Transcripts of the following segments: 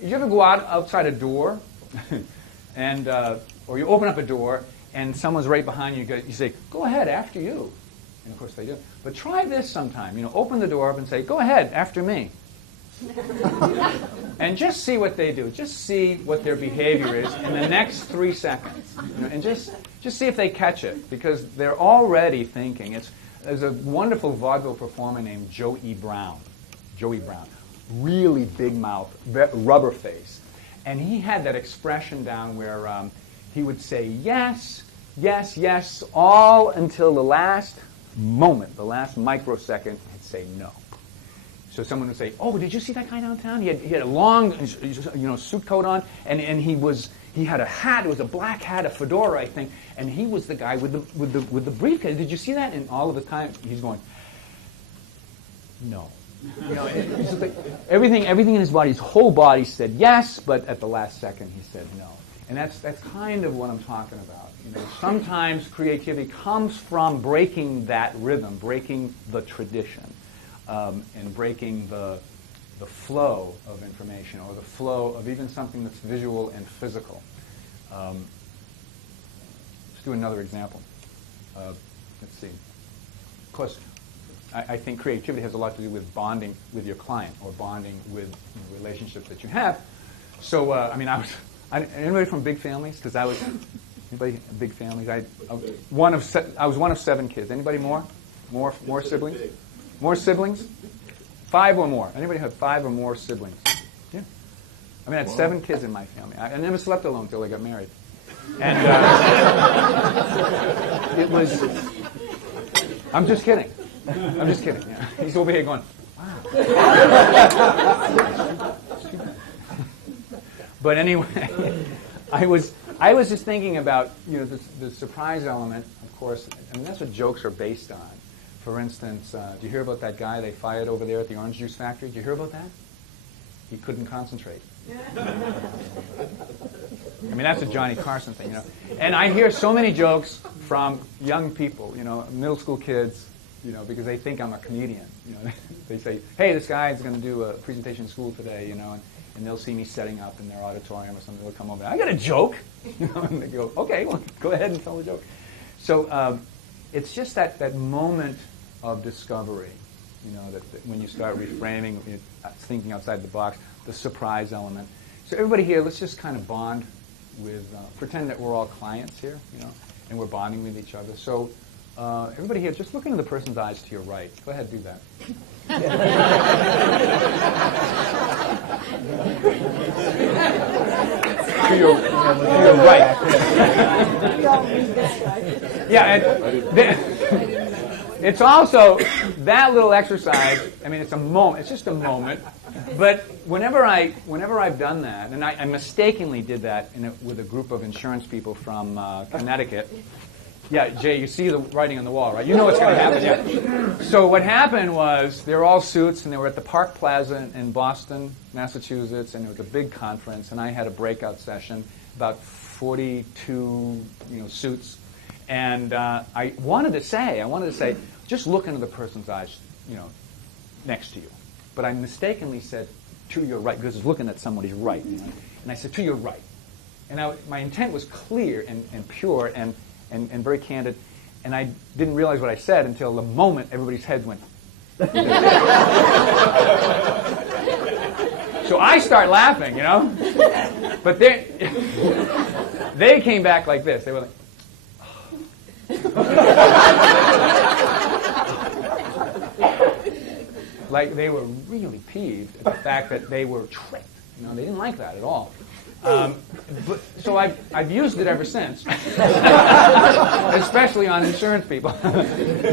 Did you ever go outside a door, and or you open up a door, and someone's right behind you? You say, "Go ahead, after you," and of course they do. But try this sometime. Open the door up and say, "Go ahead, after me," and just see what they do. Just see what their behavior is in the next 3 seconds, and just see if they catch it, because they're already thinking. There's a wonderful vaudeville performer named Joey Brown. Really big mouth, rubber face. And he had that expression down where he would say yes, yes, yes, all until the last moment, the last microsecond, he'd say no. So someone would say, "Oh, did you see that guy downtown? He had a long, suit coat on, and he had a hat. It was a black hat, a fedora, I think, and he was the guy with the briefcase. Did you see that?" And all of the time, he's going, "No." It's just like everything in his body, his whole body said yes, but at the last second he said no. And that's kind of what I'm talking about. Sometimes creativity comes from breaking that rhythm, breaking the tradition, and breaking the flow of information, or the flow of even something that's visual and physical. Let's do another example. Let's see. Of course, I think creativity has a lot to do with bonding with your client, or bonding with relationships that you have. So, anybody from big families? Because anybody big families? I was one of 7 kids. Anybody more? More siblings? More siblings? 5 or more. Anybody have 5 or more siblings? Yeah. I had 7 kids in my family. I never slept alone until I got married. And it was. I'm just kidding. Yeah. He's over here going, "Wow." But anyway, I was just thinking about the surprise element. Of course, that's what jokes are based on. For instance, do you hear about that guy they fired over there at the orange juice factory? Did you hear about that? He couldn't concentrate. That's a Johnny Carson thing, And I hear so many jokes from young people, middle school kids. Because they think I'm a comedian. They say, "Hey, this guy is going to do a presentation in school today," and they'll see me setting up in their auditorium or something. They'll come over, "I got a joke," and they go, "Okay, well, go ahead and tell the joke." So it's just that moment of discovery, that when you start reframing, thinking outside the box, the surprise element. So everybody here, let's just kind of bond with, pretend that we're all clients here, and we're bonding with each other. So. Everybody here, just look into the person's eyes to your right. Go ahead, do that. to your right. It's also that little exercise. It's a moment. It's just a moment. But whenever I've done that, and I mistakenly did that with a group of insurance people from Connecticut. Yeah, Jay, you see the writing on the wall, right? You know what's going to happen. Yeah. So what happened was they were all suits, and they were at the Park Plaza in Boston, Massachusetts, and it was a big conference, and I had a breakout session, about 42, suits, and I wanted to say, just look into the person's eyes, next to you, but I mistakenly said to your right because I was looking at somebody's right, and I said to your right, and my intent was clear and pure and very candid, and I didn't realize what I said until the moment everybody's heads went. So I start laughing, but they came back like this. They were like they were really peeved at the fact that they were tricked. They didn't like that at all. So I've used it ever since, especially on insurance people.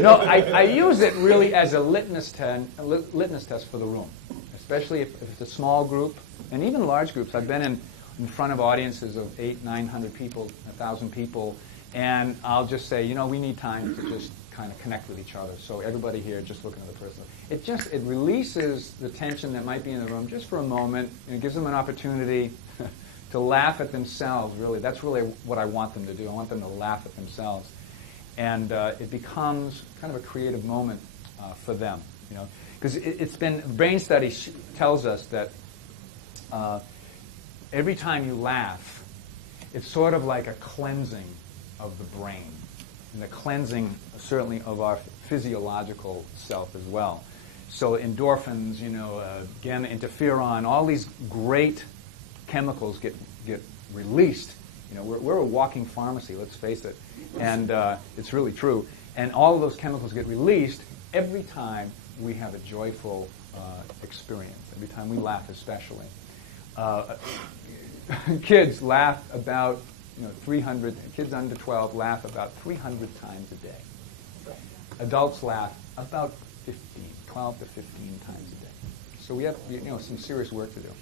No, I use it really as a litmus test for the room, especially if it's a small group, and even large groups. I've been in front of audiences of 800, 900 people, 1,000 people, and I'll just say, we need time to just kind of connect with each other. So everybody here, just looking at the person. It releases the tension that might be in the room just for a moment, and it gives them an opportunity to laugh at themselves, really. That's really what I want them to do. I want them to laugh at themselves. And it becomes kind of a creative moment for them, Because it's been, brain study tells us that every time you laugh, it's sort of like a cleansing of the brain, and the cleansing certainly of our physiological self as well. So endorphins, gamma interferon, all these great chemicals get released. We're a walking pharmacy, let's face it, and it's really true. And all of those chemicals get released every time we have a joyful experience, every time we laugh especially. Kids laugh about 300, kids under 12 laugh about 300 times a day. Adults laugh about 12 to 15 times a day. So we have some serious work to do.